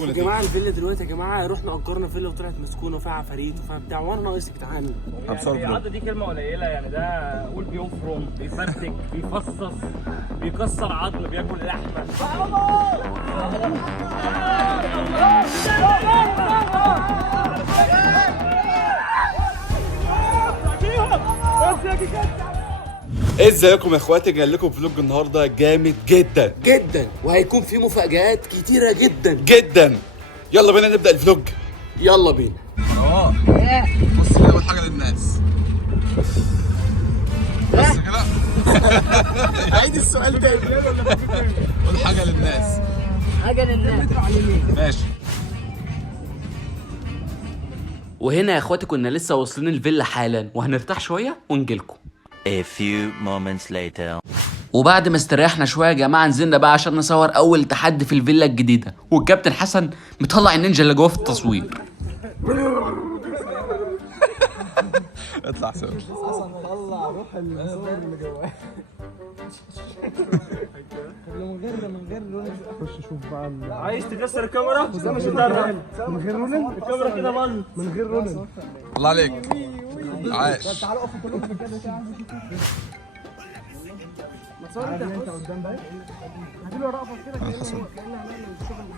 يا جماعه الفيلا دلوقتي يا جماعه رحنا اجرنا فيلا وطلعت مسكونه وفيها عفاريت وفيها بتاع وانا ناقص جدعان. يعني العضه دي كلمه قليله يعني ده قول بيفرم بيفرتك بيفصص بيكسر عظم بياكل لحمه. ازيكم يا اخواتي؟ جاي لكم فلوج النهارده جامد جدا جدا وهيكون في مفاجآت كتيره جدا جدا. يلا بينا نبدا الفلوج. يلا بينا. بص كده اول حاجه للناس. بس كده. عيد السؤال تاني. قول حاجه للناس. حاجه للناس. ماشي. وهنا يا اخواتي كنا لسه واصلين الفيلا حالا وهنرتاح شويه ونجيلكم. A few moments later. وبعد ما استريحنا شويه يا جماعه نزلنا بقى عشان نصور اول تحدي في الفيلا الجديده، والكابتن حسن مطلع النينجا اللي جوه في التصوير. اطلع سوا. طلع روح المصور اللي جواه. من غير رولن. خش شوف بقى عايز تكسر الكاميرا؟ مش هتعرف. من غير رولن. الكاميرا كده باظت. من غير رولن. الله عليك. عايش. تعالوا اقفوا كلكم في الكاميرا. ما تصور انت قدام بقى. هاتوا له رقبه كده.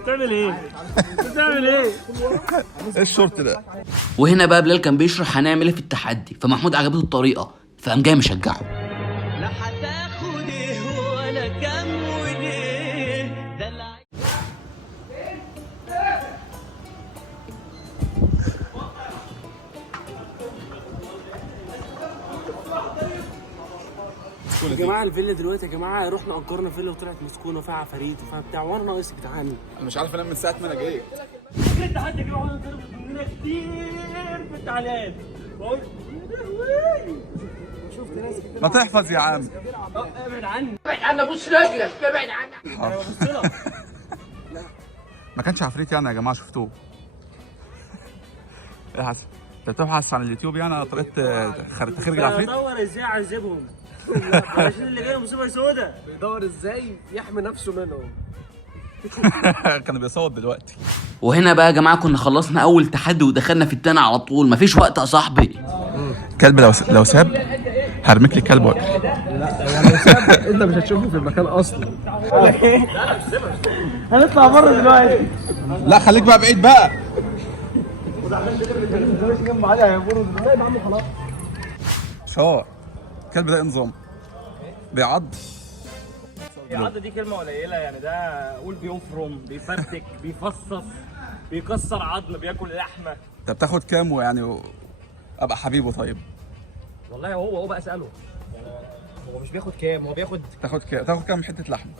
بتعمل ايه؟ بتعمل ايه؟ ايه الشورت ده؟ وهنا بقى بلال كان بيشرح هنعمل ايه في التحدي، فمحمود عجبته الطريقه فقام جاي مشجعه. لا هتاخد ايه ولا كام وليه ده اللي يا جماعه الفيلا دلوقتي يا جماعه رحنا اجرنا فيلا وطلعت مسكونه وفيها عفاريت وفيها بتاع وانا ناقص جدعان. انا مش عارف انام من ساعه ما انا جيت. فكرة التحدي كده بيقعدوا يضربوا مننا كتير في التعليقات. بقول ما تحفظ يا عم. ابعد عني. ما كانش عفريت يعني يا جماعه، شفتوه. ايه حسن؟ انت بتبحث عن اليوتيوب يعني على طريقه تخرج العفريت؟ بدور ازاي اعذبهم عشان اللي جاي مصيبه سودا. بيدور ازاي يحمي نفسه منهم. كان بيصوت دلوقتي. وهنا بقى يا جماعه كنا خلصنا اول تحدي ودخلنا في التاني على طول، مفيش وقت يا صاحبي. كلب لو ساب هرميك لي كلب واكل. لا يعني لو ساب انت مش هتشوفه في المكان اصلا. هنطلع بره دلوقتي. لا خليك بقى بعيد بقى. جنب علي هيمروا ازاي يا عم خلاص. صور الكلب ده نظام بيعض. العضه دي كلمه قليله يعني ده قول بيفرم بيفرتك بيفصص بيكسر عظم بياكل لحمه. انت بتاخد كام ويعني ابقى حبيبه؟ طيب والله هو بقى اساله يعني هو مش بياخد كام، هو بياخد تاخد كام حته لحمه؟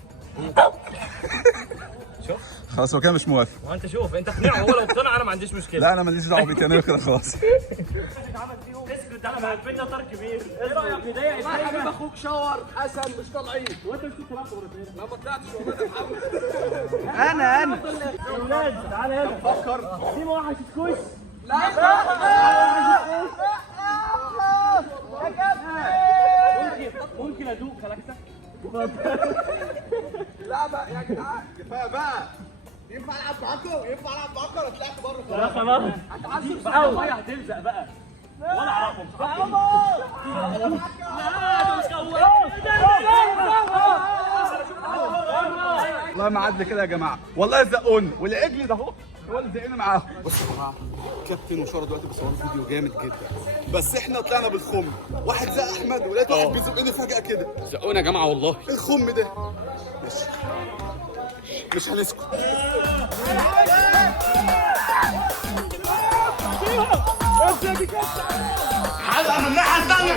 شوف خلاص هو كده مش موافق. ما انت شوف انت اقنعه، هو لو اقتنع انا ما عنديش مشكله. لا انا ماليش دعوه بيك، انا كده خلاص. اسكت احنا فينا طار كبير. ايه رايك في ده؟ والله يا حبيب اخوك شاور حسن مش طالعين. وانت مش طلعت لا ما طلعتش والله. انا يا ولاد تعالى هنا فكر دي ما واحد كويس. ممكن ادوق خلاص. لا بقى يا جدعان كفايه بقى. ينفع العب معاكم ولا طلعت بره لا خلاص هتعذب بقى الميه هتلزق بقى ولا اعرفهم. والله ما عدل كده يا جماعه، والله زقوني والعجل ده اهو هو اللي زقني معاهم. بصوا يا جماعه كابتن وشاره دلوقتي بيصوروا فيديو جامد جدا، بس احنا طلعنا بالخم. واحد زق احمد ولقيت واحد بيزقني فجاه كده. زقونا يا جماعه والله. الخم ده مش هنسكت. حلقه من الناحيه الثانيه.